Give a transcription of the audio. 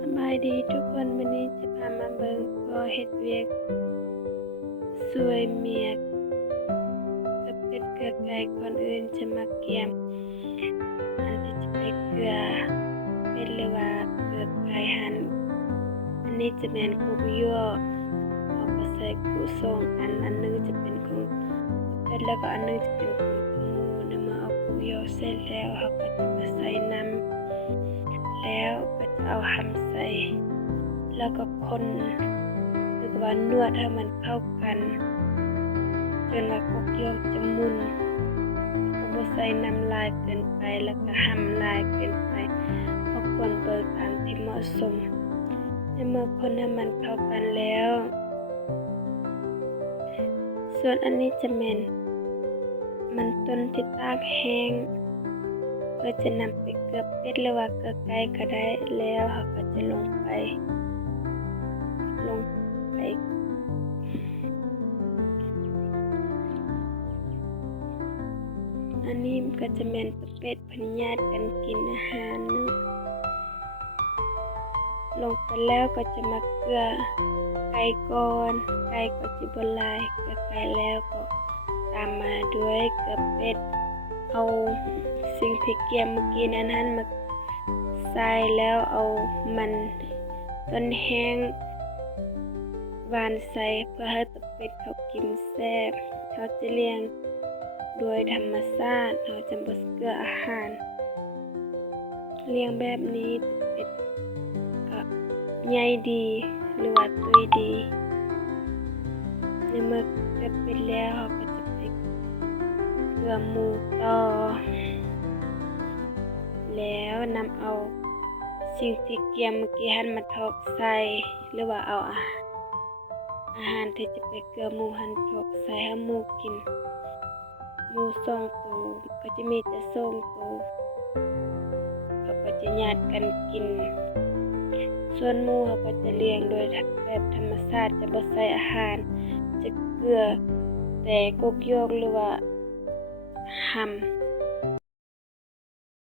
สบายดีทุกคนวันนี้จะพามาเบิ่งก็เฮ็ดเวียกสวยเมียกกับเป็ดเกลือไก่ก่อนอื่นจะมาเกียมอันที่จะไปเกลือเป็ดหรือว่าเกลือไก่หั่นอันนี้จะเป็นกุกยั่วเอาไปใส่กุส่งอันนึงจะเป็นของเป็ดแล้วก็อันนึงจะเป็นของหมูนำมาเอากุกยั่วเสร็จแล้วเราก็จะมาใส่น้ำแล้วก็จะเอาหำใส่แล้วก็คนหรือว่านวดให้มันเข้ากันจนว่ากุกยั่วจะมุนก็บ่ใส่น้ำลายเกินไปแล้วก็หำลายเกินไปก็ควรเปิดตามที่เหมาะสมเมื่อคนให้มันเข้ากันแล้วส่วนอันนี้จะเป็นมันต้นที่ตากแห้งเพื่อจะนำไปเกลือเป็ดหรือว่าเกลือไก่ก็ได้แล้วเราก็จะลงไปอันนี้ก็จะเป็นเป็ดพญาติกันกินอาหารลงไปแล้วก็จะมาเกลือไก่ก่อนไก่ก็จะบลายเกลือไก่แล้วก็ตามมาด้วยเกลือเป็ดเอาสิ่งที่เกี่ยมเมื่อกี้นั้นมาใส่แล้วเอามันต้นแห้งหวานใส่เพื่อให้เป็ดเขากินแซ่บเขาจะเลี้ยงโดยธรรมชาติเขาจะบ่เกลืออาหารเลี้ยงแบบนี้เป็ดก็ใหญ่ดีหรือว่าตุ้ยดีเมื่อเกลือเป็ดแล้วเขาก็จะไปเกลือหมูต่อแล้วนำเอาสิ่งที่เกี่ยมเมื่อกี้หั่นมาทอกใส่หรือว่าเอาอาหารที่จะไปเกลือหมูหั่นทอกใส่ให้หมูกินหมู2ตัวก็จะมีแต่2ตัวเขาก็จะญาติกันกินส่วนหมูเขาก็จะเลี้ยงโดยแบบธรรมชาติจะบ่ใส่อาหารจะเกลือแต่กกยอกหรือว่าหำ